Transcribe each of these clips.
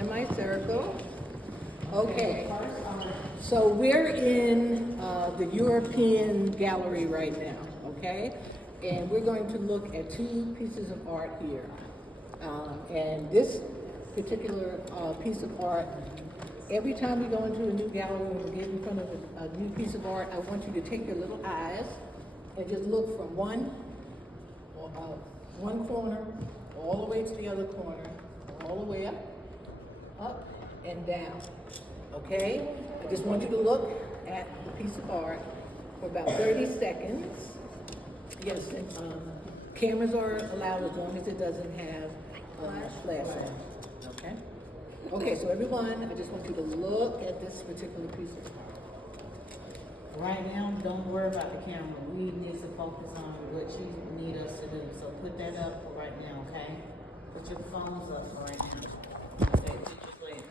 semicircle. Okay, so we're in the European gallery right now, okay? And we're going to look at two pieces of art here. And this particular piece of art, every time we go into a new gallery and we get in front of a new piece of art, I want you to take your little eyes and just look from one corner all the way to the other corner, all the way up and down. Okay? I just want you to look at the piece of art for about 30 seconds. Yes, and cameras are allowed as long as it doesn't have flash on it. Okay? Okay, so everyone, I just want you to look at this particular piece of art. Right now, don't worry about the camera. We need to focus on what you need us to do. So put that up for right now, okay? Put your phones up for right now. Okay, pictures later.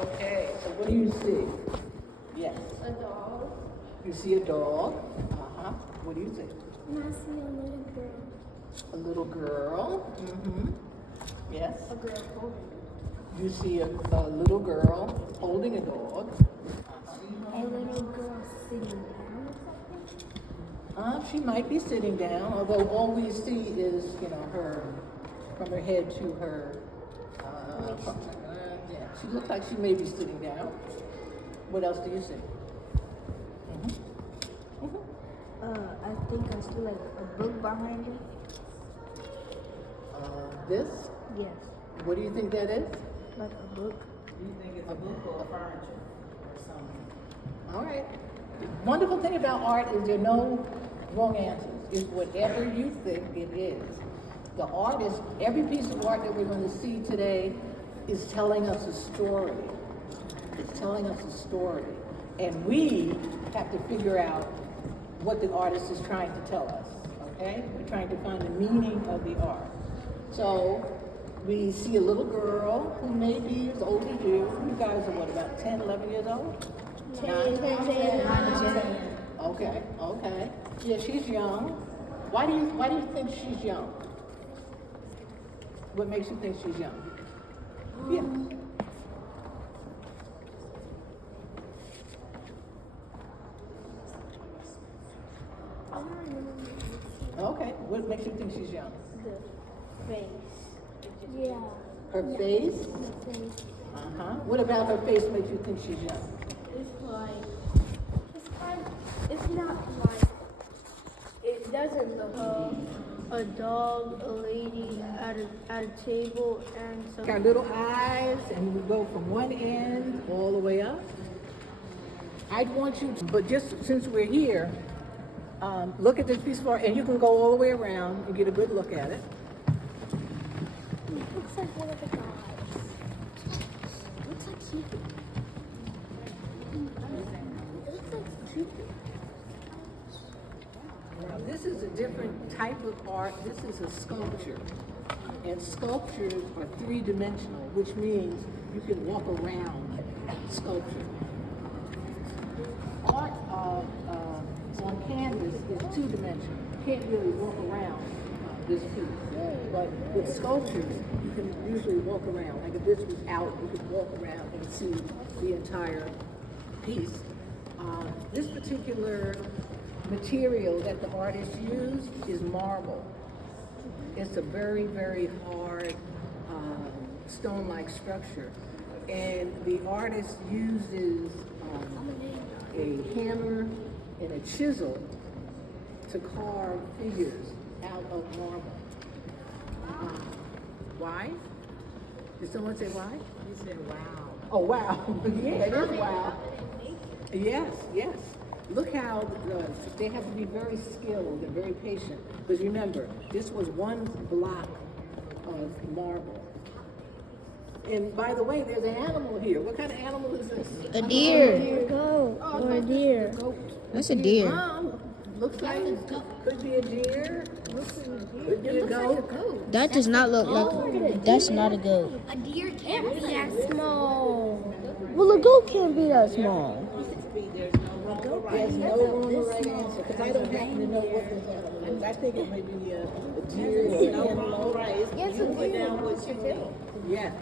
Okay, so what do you see? Yes. A dog. You see a dog. What do you see? I see a little girl. A little girl. Yes. A girl holding it. You see a little girl holding a dog. A little girl sitting down or something? She might be sitting down, although all we see is, her, from her head to her, yeah, she looks like she may be sitting down. What else do you see? I think I see like a book behind it. This? Yes. What do you think that is? Like a book. Do you think it's a book or furniture or something? All right. The wonderful thing about art is there are no wrong answers. It's whatever you think it is. The artist, every piece of art that we're going to see today is telling us a story. It's telling us a story. And we have to figure out what the artist is trying to tell us, okay? We're trying to find the meaning of the art. So we see a little girl who may be as old as you. You guys are what, about 10, 11 years old? 10. Okay. Yeah, she's young. Why do you think she's young? What makes you think she's young? Yeah. Okay. What makes you think she's young? The face. Yeah. Her face? The face. What about her face makes you think she's young? It's not like, it doesn't look a dog, a lady at a table, and some. Our little eyes, and we go from one end all the way up. I'd want you to, but just since we're here, look at this piece of art, and you can go all the way around and get a good look at it. It looks like one of the guys. Looks like Cupid. It looks like Cupid. Now, this is a different type of art. This is a sculpture. And sculptures are three-dimensional, which means you can walk around sculpture. Art on canvas is two-dimensional. You can't really walk around this piece. But with sculptures, you can usually walk around. Like if this was out, you could walk around and see the entire piece. This particular material that the artist used is marble. It's a very, very hard stone-like structure. And the artist uses a hammer and a chisel to carve figures out of marble. Why? Did someone say why? You said, wow. Oh, wow. Yeah, it is wow. Yes. Look how they have to be very skilled and very patient. Because remember, this was one block of marble. And by the way, there's an animal here. What kind of animal is this? A deer. A goat. Or a deer. That's a deer. Looks like it could be a deer. Could be a goat. That does not look like. That's not a goat. A deer can't be that small. Well, a goat can't be that small. There's no wrong or right answer because I don't happen to know what this animal is. I think it may be a deer or an antelope. Right, Yes, You it put is. down what you think. Yeah.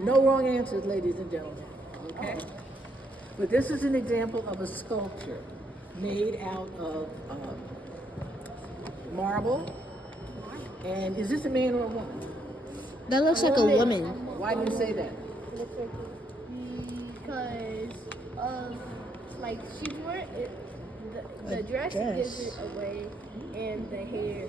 No wrong answers, ladies and gentlemen. Okay? But this is an example of a sculpture made out of marble. And is this a man or a woman? That looks like a woman. Why do you say that? Because like she wore it, the dress gives it away, and the hair,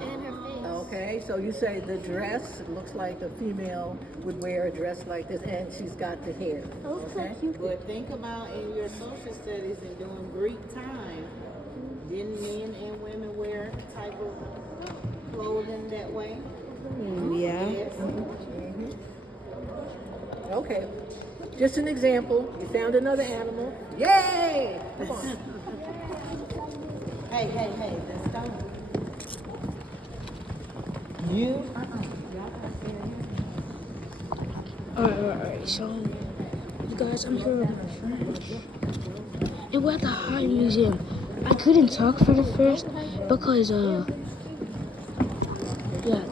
and her face. Okay, so you say the dress, it looks like a female would wear a dress like this, and she's got the hair. It looks Okay? like you. But think about in your social studies and during Greek time, didn't men and women wear type of clothing that way? Yeah. Yes. Okay. Just an example. You found another animal. Yay! Come on. Hey, let's go. You? Y'all gotta stay in. Alright, so you guys, I'm here with my friend. And we're at the Art Museum. I couldn't talk for the first because yeah,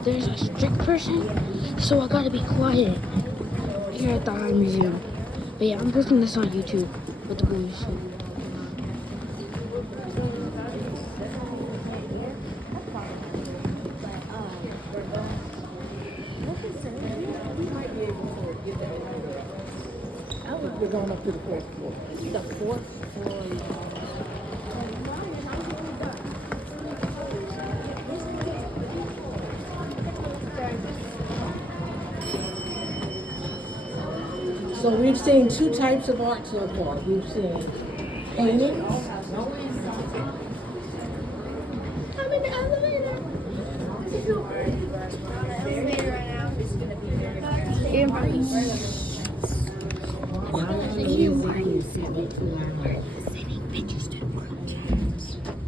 there's a strict person, so I gotta be quiet here at the Art Museum. But yeah, I'm posting this on YouTube with the boys. We're going up to the fourth floor. The fourth floor. So we've seen two types of art so far. We've seen paintings. I'm in the elevator. Elevator right now.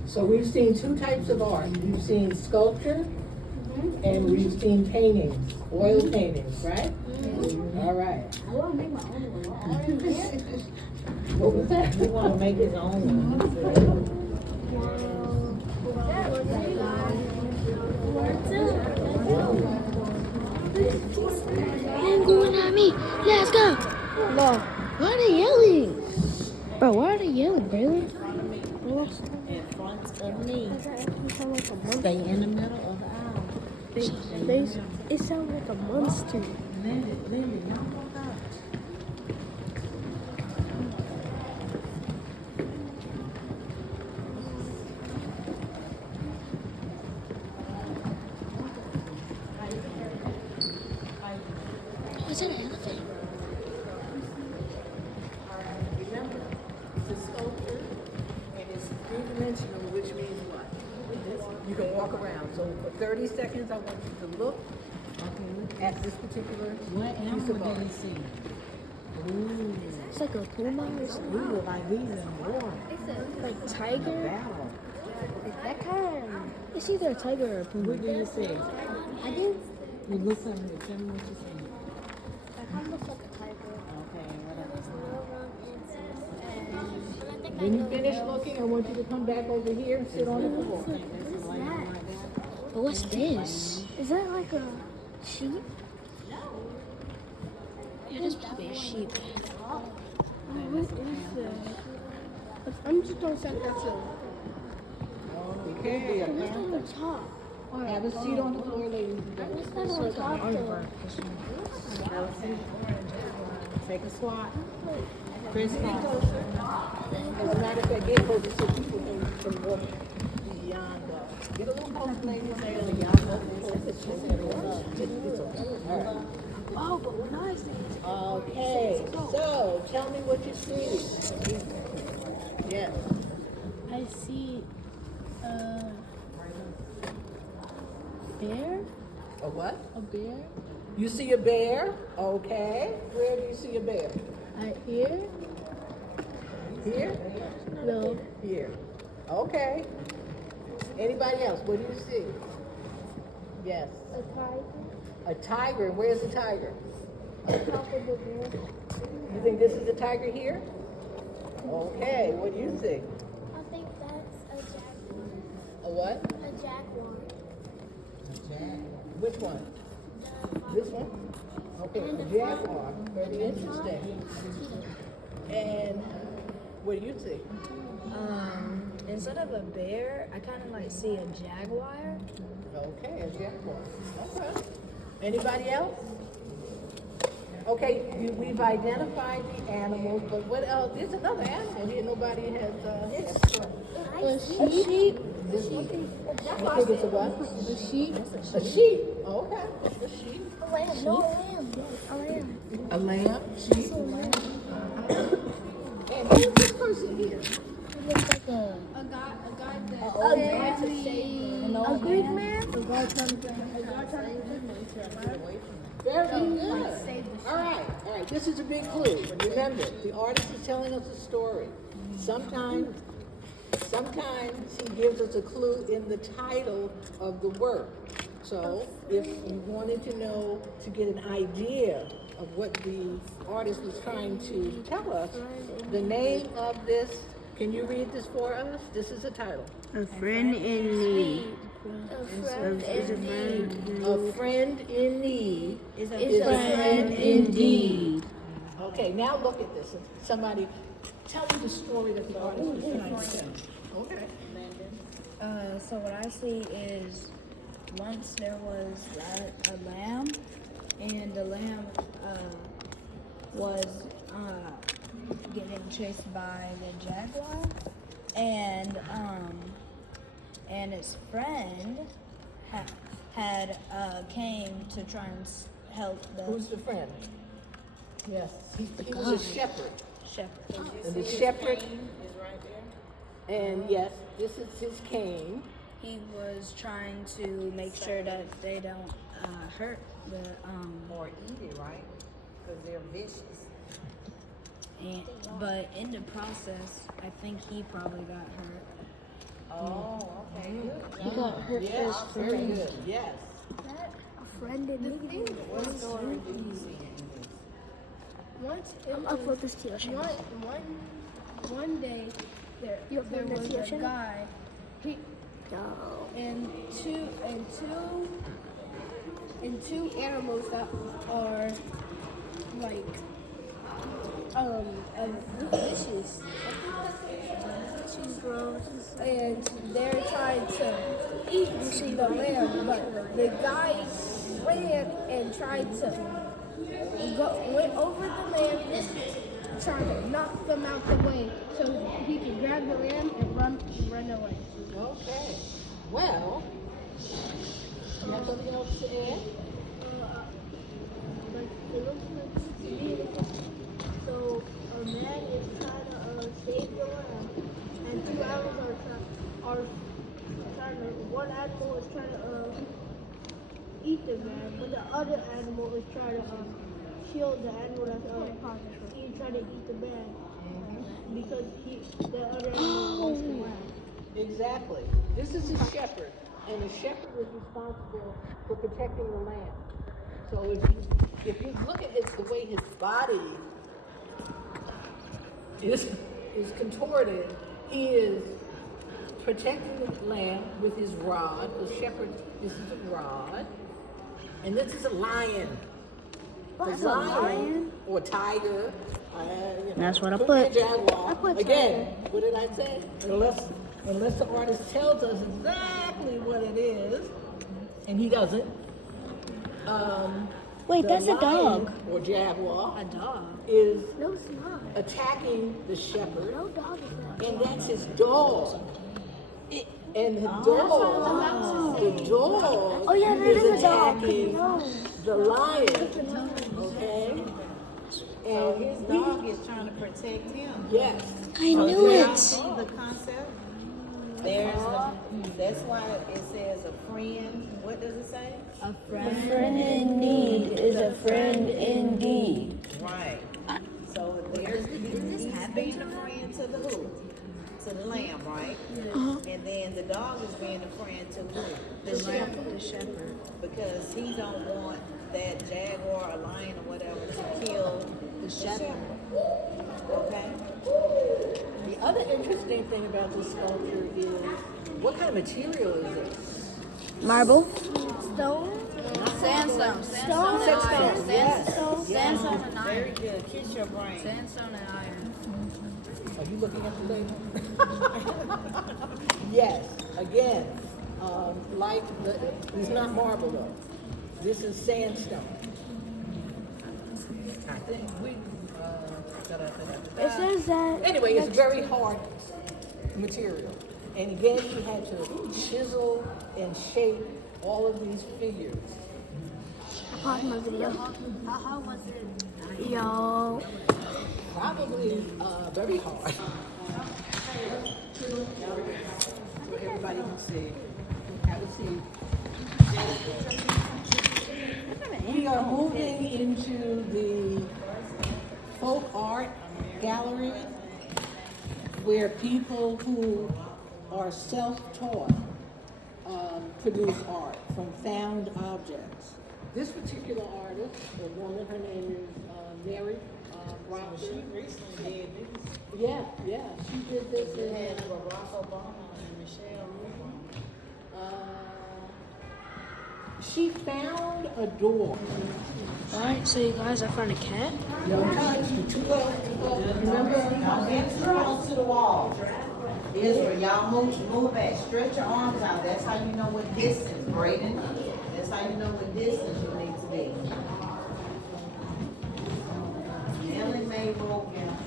So we've seen two types of art. We've seen sculpture and we've seen paintings, oil paintings, right? All right. I want to make my own one. What was that? He want to make his own one. Man going at me. Let's go. No. Why are they yelling? Bro, why are they yelling, Braylon? In front of me. Stay in the middle of the aisle. It sounds like a monster. Lindy, y'all go out. Was that an elephant? Remember, it's a sculpture and it's three-dimensional, which means what? You can walk around. So for 30 seconds, I want you to look at this particular What piece animal of art. did he see? Ooh. It's like a puma or something. Ooh, like he's in war. Like tiger. Battle. That kind. It's either a tiger or a puma. What do you see? I did. You look at me. Tell me what you see. That kind of looks like a tiger. Okay, whatever. When you finish looking, I want you to come back over here and sit on the floor. But what's this? Is that like a sheep? Yeah, this probably a sheep. What is that? I'm just gonna set that to. Okay. What's that on top? Have a seat on the floor, ladies and gentlemen. What's that on top though? Take a swat. Crisscross. As a matter of fact, get closer so people can walk beyond. Get a little closer, ladies. Oh, but nice. Okay, so tell me what you see. Yes. I see a bear. A what? A bear. You see a bear? Okay. Where do you see a bear? Here. Here? No. Here. Okay. Anybody else? What do you see? Yes. A tiger. A tiger. Where's the tiger? On top of the bear. You think this is a tiger here? Okay. What do you think? I think that's a jaguar. A what? A jaguar. Jack. Which one? This one? Okay, a jaguar. Very interesting. And what do you see? Instead of a bear, I kind of like see a jaguar. Okay, a jaguar. Okay. Anybody else? Okay, we've identified the animals, but what else? There's another animal here. Nobody has. A sheep. This one? You think it's a what? A sheep. A sheep. Okay, a sheep. A lamb. No, a lamb. A lamb. A lamb. Sheep. And who's this person here? It looks like a guy that a Greek man. A guy trying to Very good. All right. This is a big clue. Remember, the artist is telling us a story. Sometimes he gives us a clue in the title of the work. So if you wanted to know, to get an idea of what the artist was trying to tell us, the name of this, can you read this for us? This is the title. A friend in need. A friend in need is a friend indeed. Okay, now look at this. Somebody tell me the story that the artist was trying to tell. Okay. So what I see is once there was a lamb, and the lamb was getting chased by the jaguar, and its friend had came to try and help the Who's the friend? Yes, he was a shepherd. shepherd. And the shepherd, and yes, this is his cane. He was trying to make sure that they don't hurt the Or eat it, right? Because they're vicious. but in the process, I think he probably got hurt. Oh, okay, good. He got hurt Yes, first. very good. Yes. a friend in need. What story do you see in this? Once I'll upload this to your channel. one day there upload this was to your a channel? guy. No. and two animals that are like vicious. And they're trying to eat the lamb, but the guy ran and tried to went over the lamb and tried to knock them out the way so he could grab the lamb and run away. Okay. Well, you have something else to add? Like it looks like to me, so a man is trying to save the lamb, and two animals are trying to. One animal is trying to eat the man, but the other animal is trying to kill the animal that's trying to eat the man because the other animal wants the lamb. Exactly. This is a shepherd, and the shepherd is responsible for protecting the lamb. So if you look at the way his body is contorted, he is protecting the lamb with his rod. The shepherd, this is a rod, and this is a lion. What's The a lion? or tiger. That's what I could put. be a jaguar. I put Again, what did I say? Unless the artist tells us exactly what it is, and he doesn't. Wait, the that's a lion dog. Or jaguar A dog. is No, it's not. attacking the shepherd, No dog is not. and that's his dog. And the dog, Oh yeah, that is is a dog. attacking No. the lion. Okay? So And his dog is trying to protect him. yes. I knew Y'all it. see the concept? That's why it says a friend. What does it say? A friend. Friend in need is a friend indeed. Right. So there's he's being a friend to the who? To the lamb, right? And then the dog is being a friend to who? The shepherd. Because he don't want that jaguar or lion or whatever to kill the shepherd. Okay? The other interesting thing about this sculpture is what kind of material is it? Marble. Stone. Sandstone. Sandstone and iron. Sandstone and Very iron. good. Kiss your brain. Sandstone and iron. Are you looking at the label? Yes, again, it's not marble though. This is sandstone. I think we, It says that. anyway, it's very hard material. And again, you had to chisel and shape all of these figures. I paused my video. How was it? Yo. Probably very hard. So everybody can see. Have a seat. We are moving into the folk art gallery where people who are self-taught produce art from found objects. This particular artist, or woman, her name is Mary Robinson. She recently did this. Yeah, she did this It had in, Barack Obama and Michelle she found a door. Alright, so you guys, I found a cat. Don't touch, you're too low. Remember? Don't get close to the wall. Israel, y'all move back. Stretch your arms out. That's how you know what distance, Braden. That's how you know what distance you need to be. Ellie Mae roll down.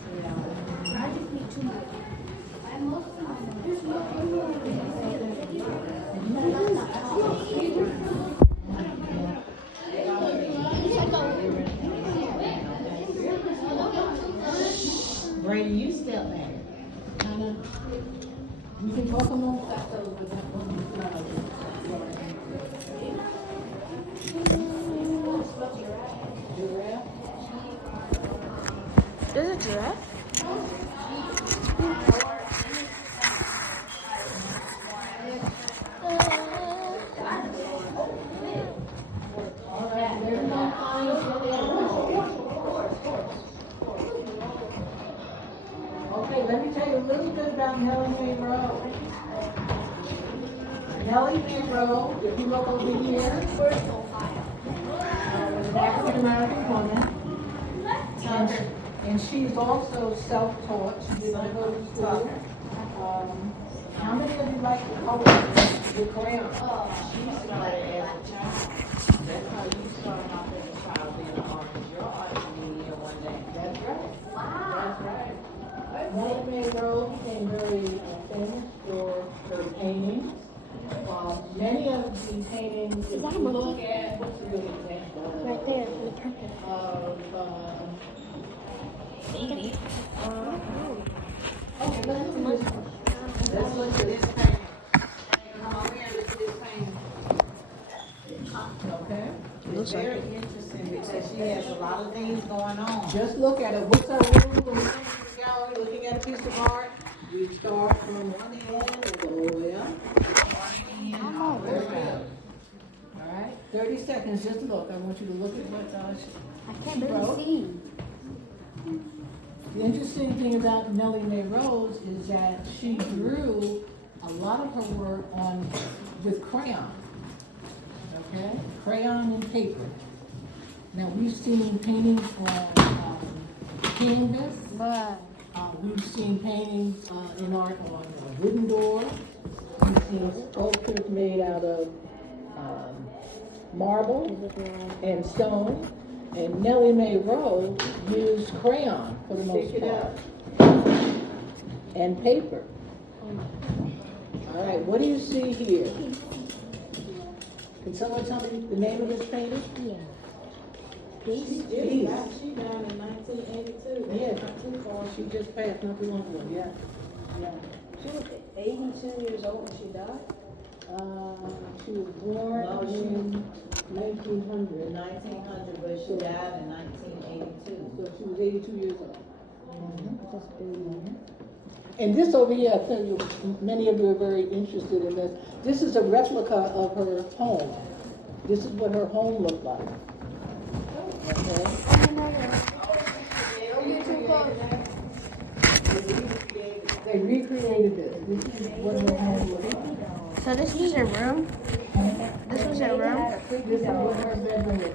Brady, you step back. You can talk along that though with that one. Giraffe? There's a giraffe? Okay, let me tell you a little bit about Nellie Mae Rowe. Nellie Mae Rowe, if you look over here, was an African American woman. And she's also self-taught. She did not go to school. How many of you like to color with crayons? She started as a child. That's how you started off as a child being an artist. Your art can be here one day. That's right. That's right. Nellie Mae Rowe became very famous for her paintings. Many of the paintings, if that a you look monkey? at, what's a good example? Right there, the purple. Maybe. Okay, let's do this one. Let's look at this painting. Come over here and look at this painting. Okay? It's very interesting because she has a lot of things going on. Just look at it. What's our rule when we come to the gallery looking at a piece of art? We start from one end and go all the way up. Very good. All right, 30 seconds, just look. I want you to look at what I can't she really wrote. see. The interesting thing about Nellie Mae Rose is that she drew a lot of her work with crayon. Okay, crayon and paper. Now we've seen paintings on canvas. But We've seen paintings in art on a wooden door. We've seen sculptures made out of marble and stone. And Nellie Mae Rowe used crayon for the most part. And paper. All right, what do you see here? Can someone tell me the name of this painting? yeah. Peace. She died in 1982. Yeah, not too far. She just passed not too long ago, yeah. Yeah. She was 82 years old when she died. She was born No, she- in 1900. 1900, but she died in 1982. So she was 82 years old. And this over here, I tell you, many of you are very interested in this. This is a replica of her home. This is what her home looked like. Okay? Don't get too close. They recreated this. This is what her home looked like. So this was your room? This was that room? This is what her bedroom is.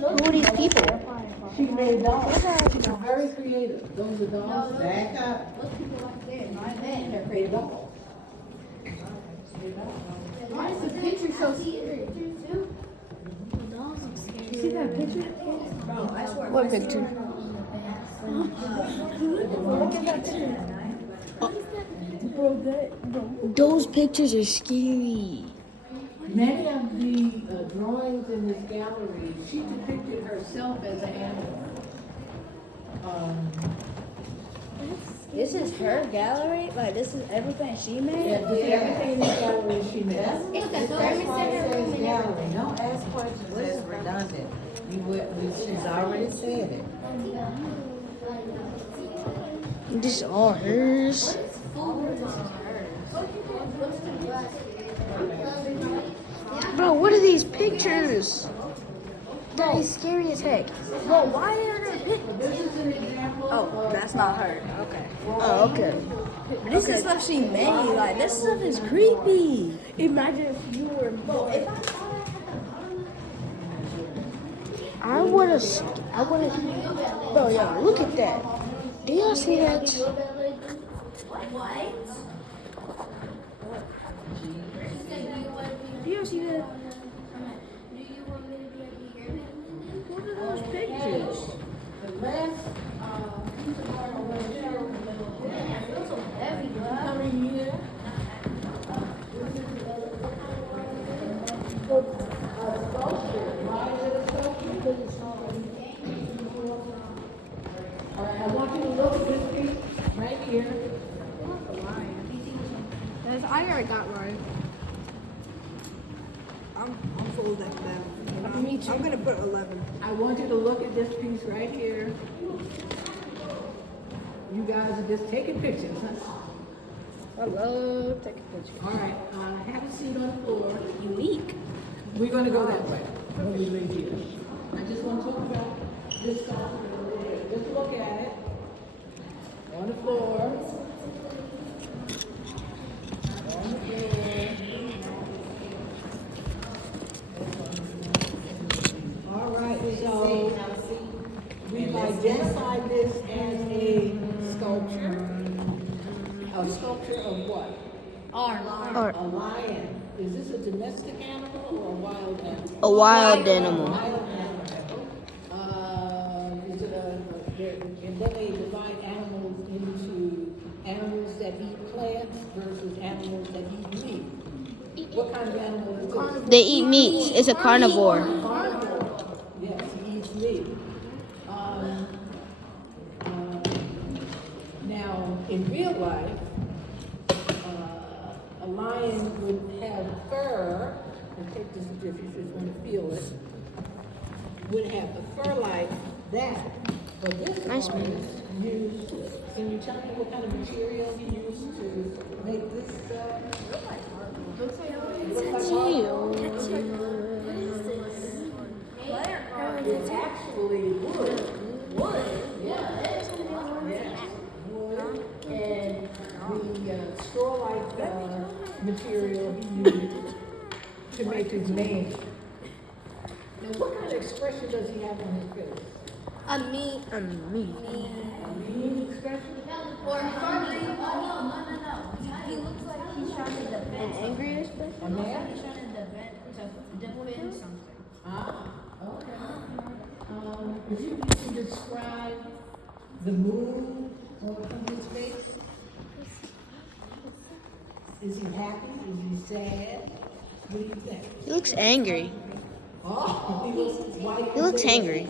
Who are these people? She made dolls. She's very creative. Those are dolls. Back up. Those people upstairs, my man, they're creative dolls. Why is the picture so scary? You see that picture? What picture? Look at that picture. Those pictures are scary. Many of the drawings in this gallery, she depicted herself as an animal. This is her gallery? Like, this is everything she made? Yeah, this is everything in this gallery she made. That's why it says gallery. Don't ask questions that's redundant. She's already said it. This is all hers. Bro, what are these pictures? That is scary as heck. Bro, why are there pictures? This is an example. Oh, that's not her. Okay. Oh, okay. This is stuff she made. Like, this stuff is creepy. Imagine if you were I wanna, bro, yo, look at that. Do y'all see that? Do you see that? What are those pictures? The last, coming year. Sculpture. Why is it a sculpture? Because it's not. All right, I want you to look at this piece right here. I already got mine. I'm full of that bad. Me too. I'm gonna put 11. I want you to look at this piece right here. You guys are just taking pictures, huh? I love taking pictures. All right, have a seat on the floor. Unique. We're gonna go that way when we leave here. I just want to talk about this stuff a little bit. Just look at it. On the floor. On the floor. All right, so we've identified this as a sculpture. A sculpture of what? Art. A lion. Is this a domestic animal or a wild animal? A wild animal. Wild animal. Is it and then they divide animals into animals that eat plants versus animals that eat meat. What kind of animal is this? They eat meat. It's a carnivore. Carnivore. Yes, he eats meat. Now, in real life, a lion would have fur, and take this if you just want to feel it, would have the fur like that. But this Nice lion man. used, can you tell me what kind of material he used to make this? Looks like it's actually wood. Wood? Yeah. Yes, wood. And the straw-like material he used to make his mane. Now, what kind of expression does he have on his face? A meat. A mean expression? Or funny. No. He looks like he's trying to defend an angry expression. A man? He's trying to defend something. Ah, okay. If you can describe the mood on his face, is he happy? Is he sad? What do you think? He looks angry. Oh, why do you He looks say that? angry.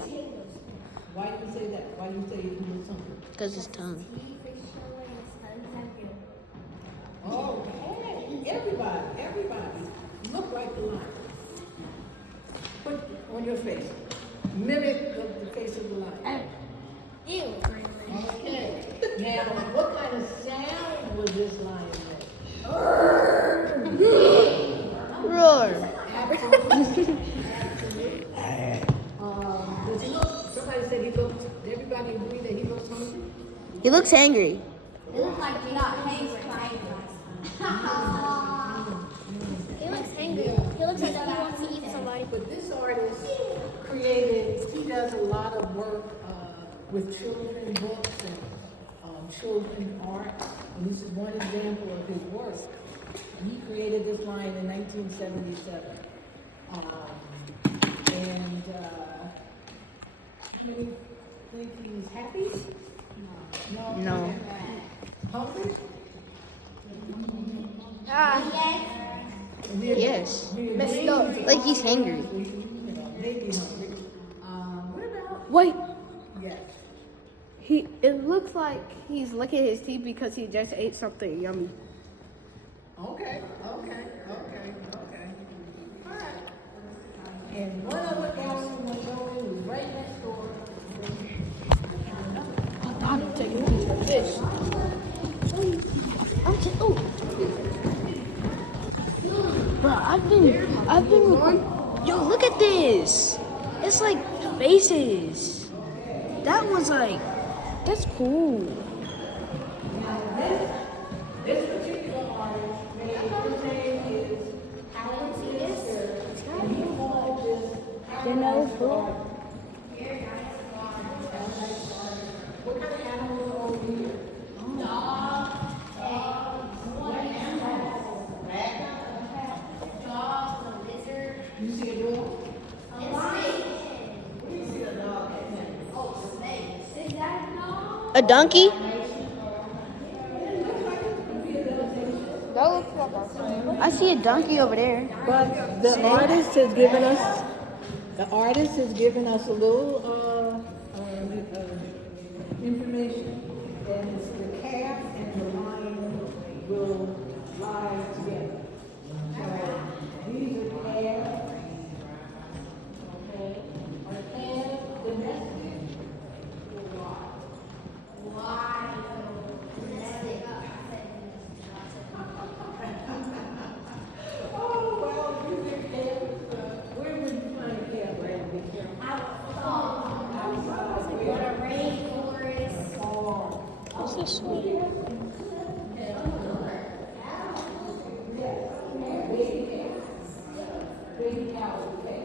Why do you say that? Why do you say he looks hungry? Because his tongue. Okay, everybody, look like the lion. Put on your face. Mimic the face of the lion. Ew. Okay. Now, what kind of sound would this lion make? Roar. Absolutely. Does he look? Somebody said he looks. Everybody agree that he looks hungry. He looks angry. It looks like you're not hangry. But this artist he does a lot of work with children books and children art. And this is one example of his work. He created this line in 1977. How many think he's happy? No. No. Hungry? Yes. Messed up. Like he's hungry. Maybe hungry. What about? Wait, Yes. it looks like he's licking his teeth because he just ate something yummy. Okay. All right. And one other gallery we're showing is right next door. I'm taking a piece of fish. Bro, I've been. Yo, look at this. It's like faces. That was like, that's cool. This particular artist, his name is Howard Spencer, and he called this what kind of animals are over here? You see a dog? A donkey? That looks like a snake. I see a donkey over there. But the artist has given us a little information, and it's the calf and the lion will lie together. So these are calves. Okay. Are calves domestic or wild? Oh, well, you think calves, where would you find a calf, Randy? What's this one? Baby cows, okay?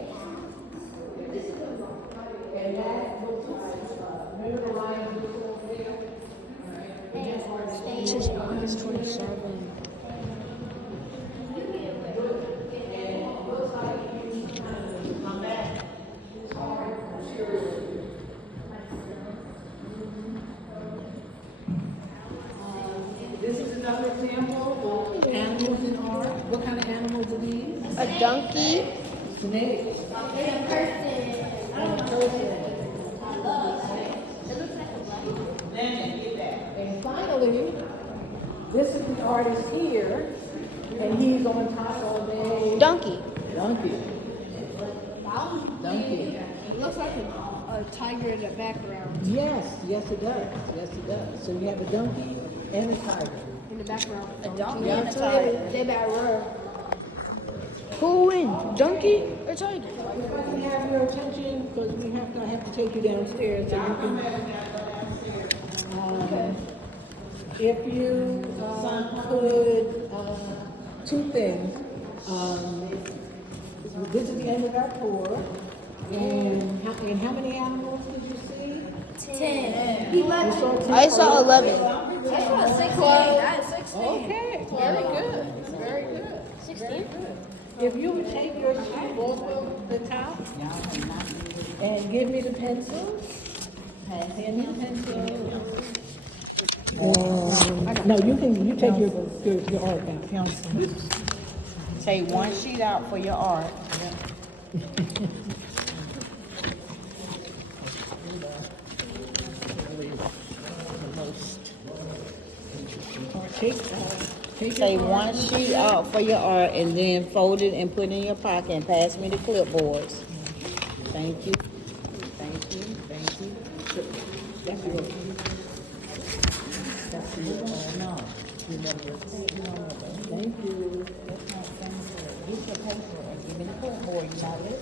And that looks like, remember the lion looks over there? It says August 27. This is another example of animals in art. What kind of animals are these? A donkey. Snakes. And a person. And finally, this is the artist here, and he's on top of a Donkey. donkey. It looks like a tiger in the background. Yes, it does. So you have a donkey and a tiger. In the background. A donkey and a tiger. They better run. Who will win? Donkey or tiger? If I can have your attention, because I have to take you downstairs so you can. If you could, two things. This is the end of our tour. And how many animals did you see? 10. You saw 10? I saw 11. I saw 16. That's 16. Okay, very good. 16? If you would take your shoe off of the top and give me the pencil. Hand me the pencil. No, you take your art out. Take one sheet out for your art. Take one sheet out for your art and then fold it and put it in your pocket and pass me the clipboards. Thank you. Thank you. Thank you. That's yours. No. Thank you. Get your paper and give me the clipboard. You know this.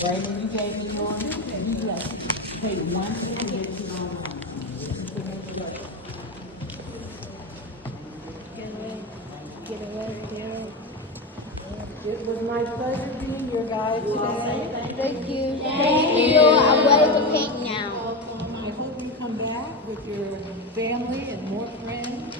Brandon, you gave me yours, and you just take one sheet and get you on one. Get away. It was my pleasure being your guide today. Thank you. Thank you. I'm ready to paint now. I hope you come back with your family and more friends.